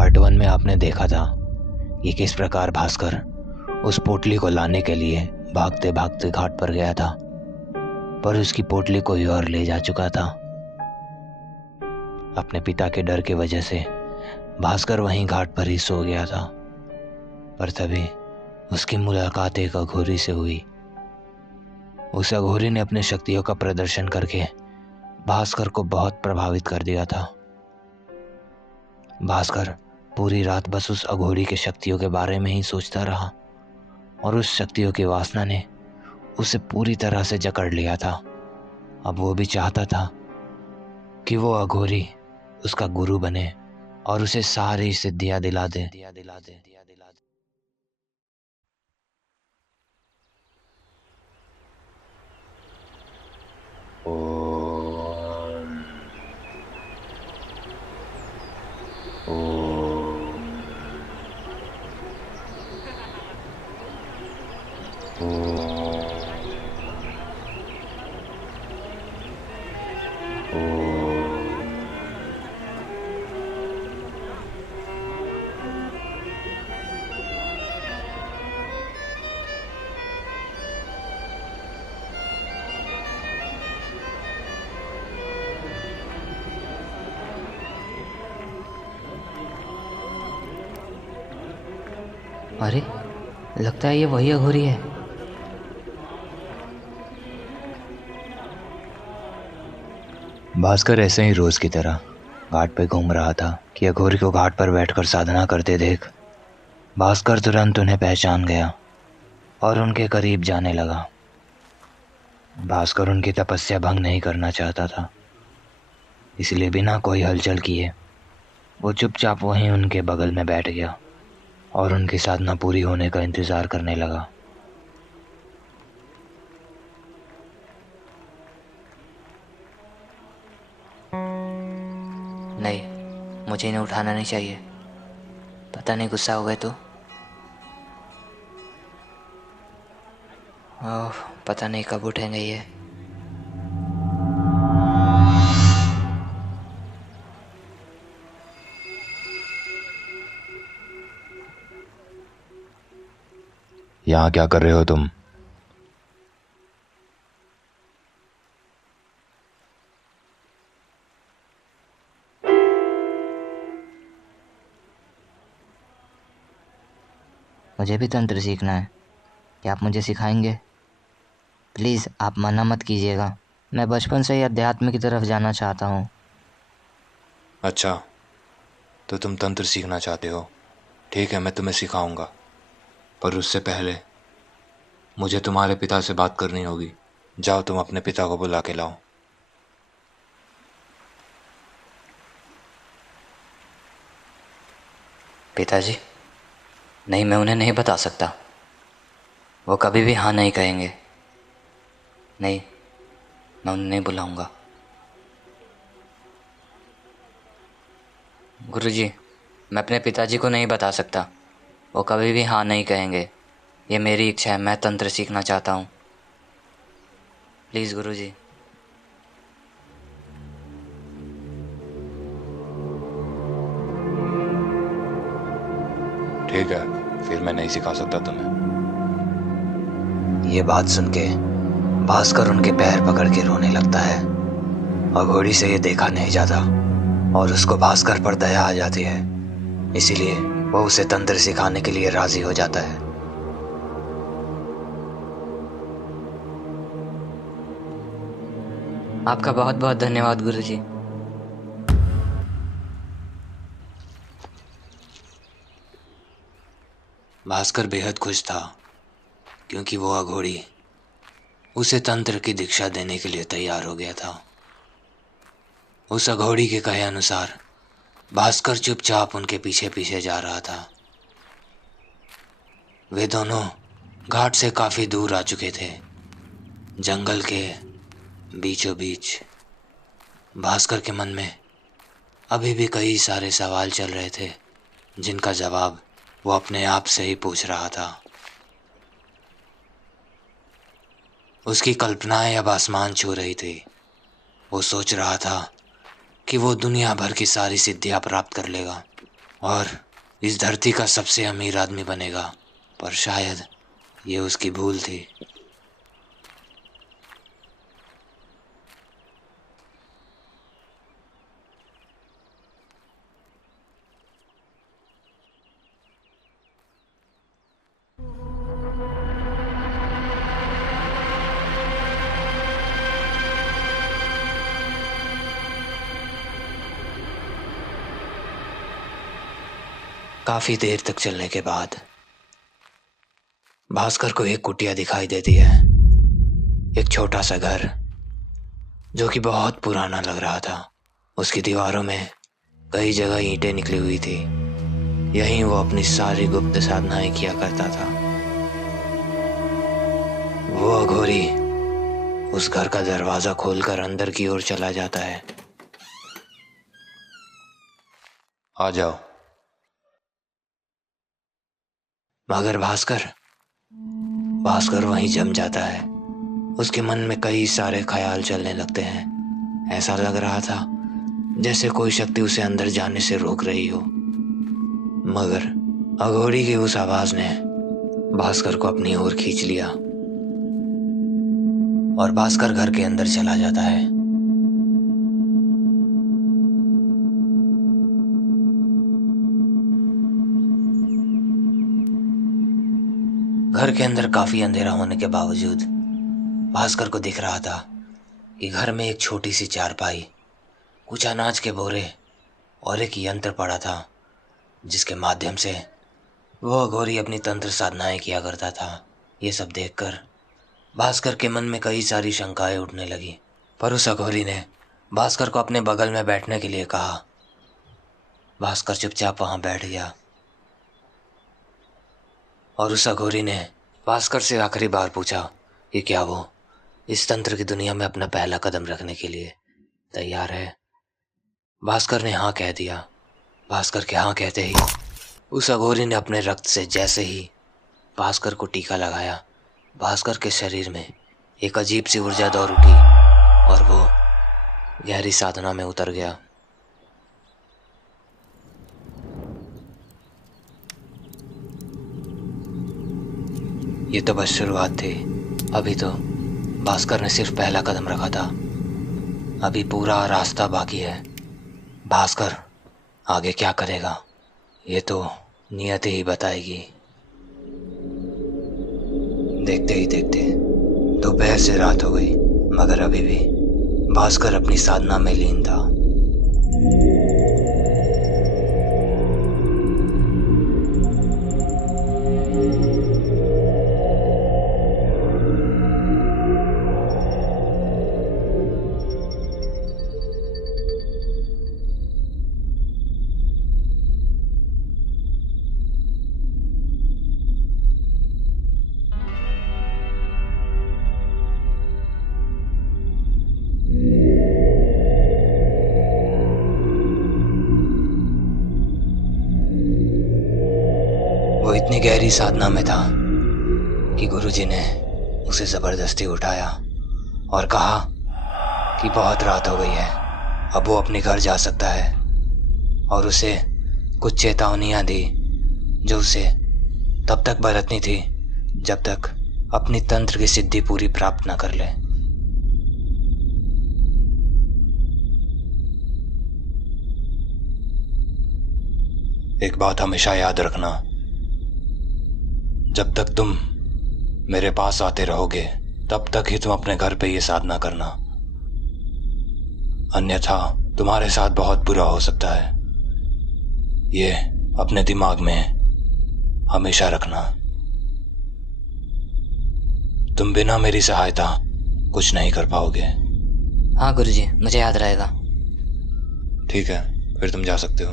Part 1 में आपने देखा था कि किस प्रकार भास्कर उस पोटली को लाने के लिए भागते भागते घाट पर गया था, पर उसकी पोटली कोई और ले जा चुका था। अपने पिता के डर की वजह से भास्कर वहीं घाट पर ही सो गया था, पर तभी उसकी मुलाकात एक अघोरी से हुई। उस अघोरी ने अपने शक्तियों का प्रदर्शन करके भास्कर को बहुत प्रभावित कर दिया था। भास्कर पूरी रात बस उस अघोरी के शक्तियों के बारे में ही सोचता रहा और उस शक्तियों की वासना ने उसे पूरी तरह से जकड़ लिया था। अब वो भी चाहता था कि वो अघोरी उसका गुरु बने और उसे सारी सिद्धियां दिला दे। अरे, लगता है ये वही अघोरी है। भास्कर ऐसे ही रोज की तरह घाट पर घूम रहा था कि अघोरी को घाट पर बैठकर साधना करते देख भास्कर तुरंत उन्हें पहचान गया और उनके करीब जाने लगा। भास्कर उनकी तपस्या भंग नहीं करना चाहता था, इसलिए बिना कोई हलचल किए वो चुपचाप वहीं उनके बगल में बैठ गया और उनकी साधना पूरी होने का इंतजार करने लगा। नहीं, मुझे इन्हें उठाना नहीं चाहिए। पता नहीं गुस्सा हो गए तो। ओह, पता नहीं कब उठेंगे ये। यहाँ क्या कर रहे हो तुम? मुझे भी तंत्र सीखना है। क्या आप मुझे सिखाएंगे? प्लीज़, आप मना मत कीजिएगा। मैं बचपन से ही अध्यात्म की तरफ जाना चाहता हूँ। अच्छा, तो तुम तंत्र सीखना चाहते हो? ठीक है, मैं तुम्हें सिखाऊंगा, पर उससे पहले मुझे तुम्हारे पिता से बात करनी होगी। जाओ, तुम अपने पिता को बुला के लाओ। पिताजी? नहीं, मैं उन्हें नहीं बता सकता। वो कभी भी हाँ नहीं कहेंगे। नहीं, मैं उन्हें नहीं बुलाऊंगा। गुरुजी, मैं अपने पिताजी को नहीं बता सकता। वो कभी भी हाँ नहीं कहेंगे। ये मेरी इच्छा है। मैं तंत्र सीखना चाहता हूँ। प्लीज़ गुरुजी। ठीक है, फिर मैं नहीं सिखा सकता तुम्हें। ये बात सुन के भास्कर उनके पैर पकड़ के रोने लगता है। अघोरी से ये देखा नहीं जाता और उसको भास्कर पर दया आ जाती है, इसीलिए वो उसे तंत्र सिखाने के लिए राजी हो जाता है। आपका बहुत बहुत धन्यवाद गुरुजी। भास्कर बेहद खुश था क्योंकि वो अघोरी उसे तंत्र की दीक्षा देने के लिए तैयार हो गया था। उस अघोरी के कहे अनुसार भास्कर चुपचाप उनके पीछे पीछे जा रहा था। वे दोनों घाट से काफी दूर आ चुके थे, जंगल के बीचों बीच। भास्कर के मन में अभी भी कई सारे सवाल चल रहे थे, जिनका जवाब वो अपने आप से ही पूछ रहा था। उसकी कल्पनाएं अब आसमान छू रही थी। वो सोच रहा था कि वो दुनिया भर की सारी सिद्धियां प्राप्त कर लेगा और इस धरती का सबसे अमीर आदमी बनेगा। पर शायद ये उसकी भूल थी। काफी देर तक चलने के बाद भास्कर को एक कुटिया दिखाई देती है। एक छोटा सा घर जो कि बहुत पुराना लग रहा था। उसकी दीवारों में कई जगह ईंटें निकली हुई थी। यहीं वो अपनी सारी गुप्त साधनाएं किया करता था। वो अघोरी उस घर का दरवाजा खोलकर अंदर की ओर चला जाता है। आ जाओ। मगर भास्कर वहीं जम जाता है। उसके मन में कई सारे ख्याल चलने लगते हैं। ऐसा लग रहा था जैसे कोई शक्ति उसे अंदर जाने से रोक रही हो। मगर अघोरी की उस आवाज ने भास्कर को अपनी ओर खींच लिया और भास्कर घर के अंदर चला जाता है। घर के अंदर काफी अंधेरा होने के बावजूद भास्कर को दिख रहा था कि घर में एक छोटी सी चारपाई, कुछ अनाज के बोरे और एक यंत्र पड़ा था जिसके माध्यम से वो अघोरी अपनी तंत्र साधनाएं किया करता था। ये सब देखकर भास्कर के मन में कई सारी शंकाएं उठने लगी। पर उस अघोरी ने भास्कर को अपने बगल में बैठने के लिए कहा। भास्कर चुपचाप वहां बैठ गया और उस अघोरी ने भास्कर से आखिरी बार पूछा कि क्या वो इस तंत्र की दुनिया में अपना पहला कदम रखने के लिए तैयार है। भास्कर ने हाँ कह दिया। भास्कर के हाँ कहते ही उस अघोरी ने अपने रक्त से जैसे ही भास्कर को टीका लगाया, भास्कर के शरीर में एक अजीब सी ऊर्जा दौड़ उठी और वो गहरी साधना में उतर गया। ये तो बस शुरुआत थी। अभी तो भास्कर ने सिर्फ पहला कदम रखा था। अभी पूरा रास्ता बाकी है। भास्कर आगे क्या करेगा ये तो नियति ही बताएगी। देखते ही देखते दोपहर से रात हो गई, मगर अभी भी भास्कर अपनी साधना में लीन था। वो इतनी गहरी साधना में था कि गुरुजी ने उसे जबरदस्ती उठाया और कहा कि बहुत रात हो गई है, अब वो अपने घर जा सकता है। और उसे कुछ चेतावनियां दी जो उसे तब तक बरतनी थी जब तक अपनी तंत्र की सिद्धि पूरी प्राप्त न कर ले। एक बात हमेशा याद रखना, जब तक तुम मेरे पास आते रहोगे तब तक ही तुम अपने घर पे ये साधना करना, अन्यथा तुम्हारे साथ बहुत बुरा हो सकता है। ये अपने दिमाग में हमेशा रखना। तुम बिना मेरी सहायता कुछ नहीं कर पाओगे। हाँ गुरुजी, मुझे याद रहेगा। ठीक है, फिर तुम जा सकते हो।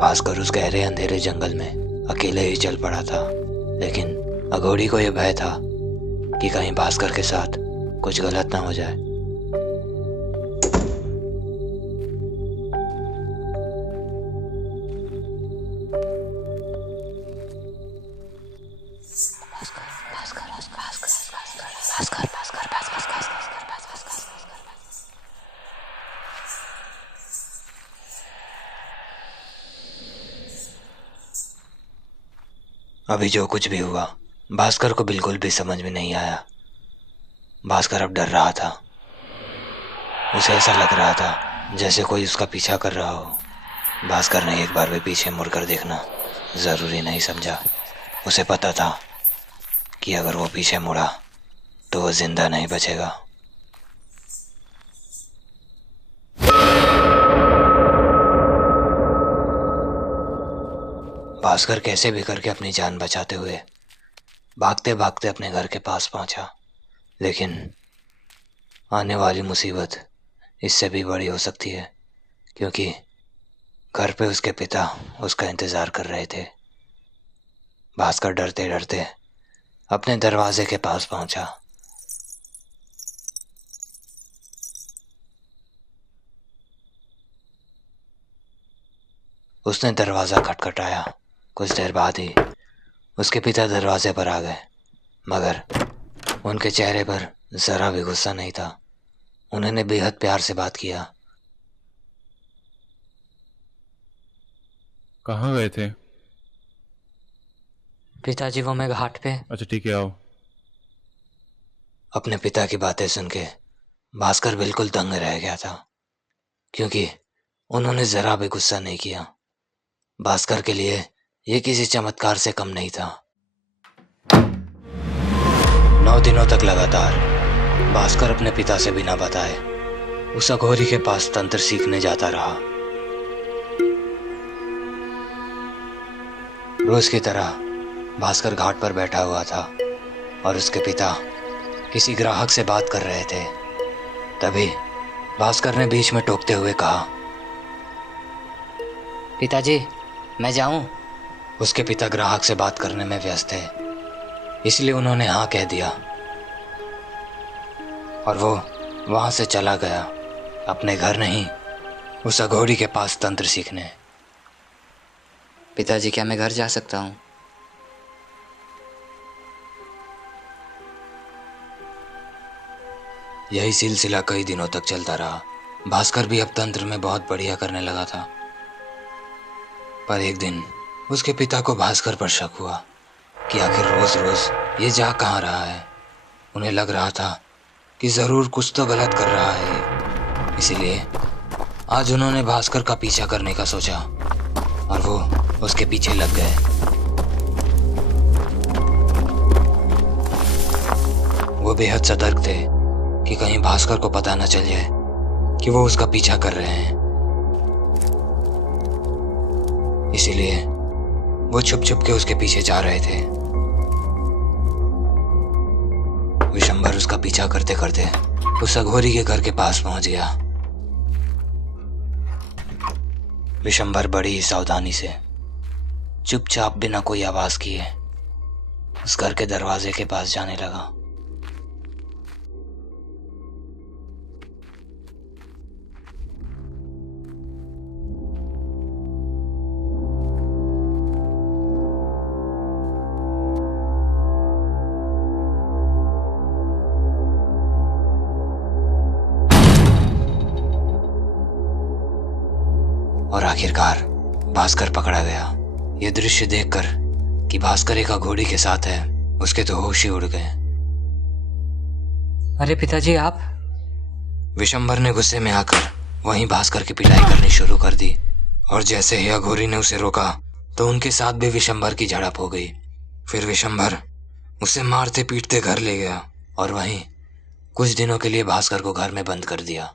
भास्कर उस गहरे अंधेरे जंगल में अकेले ही चल पड़ा था, लेकिन अघोरी को यह भय था कि कहीं भास्कर के साथ कुछ गलत ना हो जाए। अभी जो कुछ भी हुआ भास्कर को बिल्कुल भी समझ में नहीं आया। भास्कर अब डर रहा था। उसे ऐसा लग रहा था जैसे कोई उसका पीछा कर रहा हो। भास्कर ने एक बार भी पीछे मुड़कर देखना जरूरी नहीं समझा। उसे पता था कि अगर वो पीछे मुड़ा तो वो जिंदा नहीं बचेगा। भास्कर कैसे भी करके अपनी जान बचाते हुए भागते भागते अपने घर के पास पहुंचा, लेकिन आने वाली मुसीबत इससे भी बड़ी हो सकती है, क्योंकि घर पे उसके पिता उसका इंतजार कर रहे थे। भास्कर डरते डरते अपने दरवाजे के पास पहुंचा। उसने दरवाजा खटखटाया। कुछ देर बाद ही उसके पिता दरवाजे पर आ गए, मगर उनके चेहरे पर जरा भी गुस्सा नहीं था। उन्होंने बेहद प्यार से बात किया। कहाँ गए थे? पिताजी वो मैं घाट पे। अच्छा ठीक है, आओ। अपने पिता की बातें सुन के भास्कर बिल्कुल दंग रह गया था, क्योंकि उन्होंने जरा भी गुस्सा नहीं किया। भास्कर के लिए ये किसी चमत्कार से कम नहीं था। 9 दिनों तक लगातार भास्कर अपने पिता से बिना बताए उस अघोरी के पास तंत्र सीखने जाता रहा। रोज की तरह भास्कर घाट पर बैठा हुआ था और उसके पिता किसी ग्राहक से बात कर रहे थे। तभी भास्कर ने बीच में टोकते हुए कहा, पिताजी मैं जाऊं? उसके पिता ग्राहक से बात करने में व्यस्त थे, इसलिए उन्होंने हाँ कह दिया और वो वहां से चला गया, अपने घर नहीं उस अघोरी के पास तंत्र सीखने। पिताजी क्या मैं घर जा सकता हूँ? यही सिलसिला कई दिनों तक चलता रहा। भास्कर भी अब तंत्र में बहुत बढ़िया करने लगा था, पर एक दिन उसके पिता को भास्कर पर शक हुआ कि आखिर रोज रोज ये जा कहाँ रहा है। उन्हें लग रहा था कि जरूर कुछ तो गलत कर रहा है ये। इसीलिए आज उन्होंने भास्कर का पीछा करने का सोचा और वो उसके पीछे लग गए। वो बेहद सतर्क थे कि कहीं भास्कर को पता न चल जाए कि वो उसका पीछा कर रहे हैं। इसीलिए वो छुप छुप के उसके पीछे जा रहे थे। विशंबर उसका पीछा करते करते उस अघोरी के घर के पास पहुंच गया। विशंबर बड़ी ही सावधानी से चुपचाप बिना कोई आवाज किए उस घर के दरवाजे के पास जाने लगा। और आखिरकार भास्कर पकड़ा गया। ये दृश्य देखकर कि भास्कर एक अघोरी के साथ है, उसके तो होश ही उड़ गए। अरे पिताजी आप? विशंबर ने गुस्से में आकर वहीं भास्कर की पिटाई करनी शुरू कर दी और जैसे ही अघोरी ने उसे रोका तो उनके साथ भी विशंबर की झड़प हो गई। फिर विशंबर उसे मारते पीटते घर ले गया और वहीं कुछ दिनों के लिए भास्कर को घर में बंद कर दिया।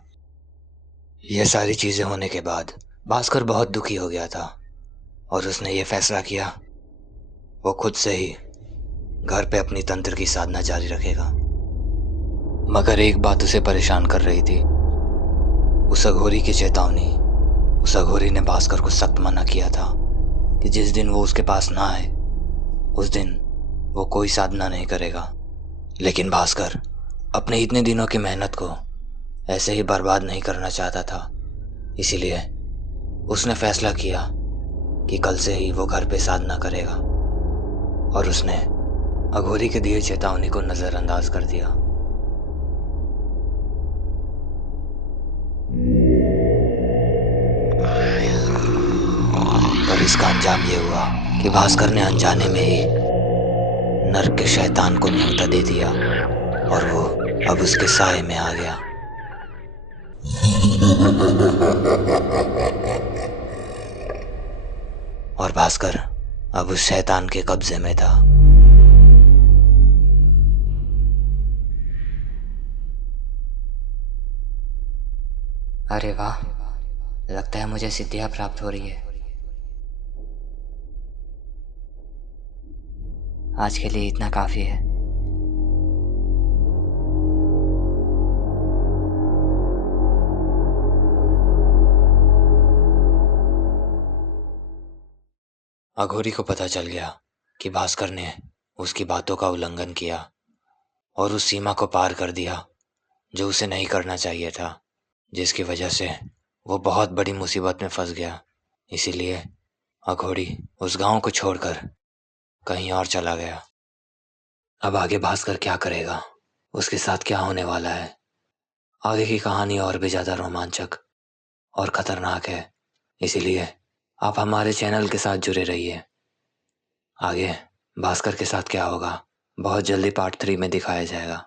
यह सारी चीजें होने के बाद भास्कर बहुत दुखी हो गया था और उसने ये फैसला किया वो खुद से ही घर पे अपनी तंत्र की साधना जारी रखेगा। मगर एक बात उसे परेशान कर रही थी, उस अघोरी की चेतावनी। उस अघोरी ने भास्कर को सख्त मना किया था कि जिस दिन वो उसके पास ना आए उस दिन वो कोई साधना नहीं करेगा। लेकिन भास्कर अपने इतने दिनों की मेहनत को ऐसे ही बर्बाद नहीं करना चाहता था। इसीलिए उसने फैसला किया कि कल से ही वो घर पे साधना करेगा, और उसने अघोरी के दिए चेतावनी को नजरअंदाज कर दिया। पर इसका अंजाम ये हुआ कि भास्कर ने अनजाने में ही नर्क के शैतान को न्योता दे दिया, और वो अब उसके साए में आ गया। और भास्कर अब उस शैतान के कब्जे में था। अरे वाह, लगता है मुझे सिद्धियाँ प्राप्त हो रही है। आज के लिए इतना काफ़ी है। अघोरी को पता चल गया कि भास्कर ने उसकी बातों का उल्लंघन किया और उस सीमा को पार कर दिया जो उसे नहीं करना चाहिए था, जिसकी वजह से वो बहुत बड़ी मुसीबत में फंस गया। इसीलिए अघोरी उस गांव को छोड़कर कहीं और चला गया। अब आगे भास्कर क्या करेगा, उसके साथ क्या होने वाला है, आगे की कहानी और भी ज़्यादा रोमांचक और ख़तरनाक है। इसीलिए आप हमारे चैनल के साथ जुड़े रहिए। आगे भास्कर के साथ क्या होगा बहुत जल्दी पार्ट 3 में दिखाया जाएगा।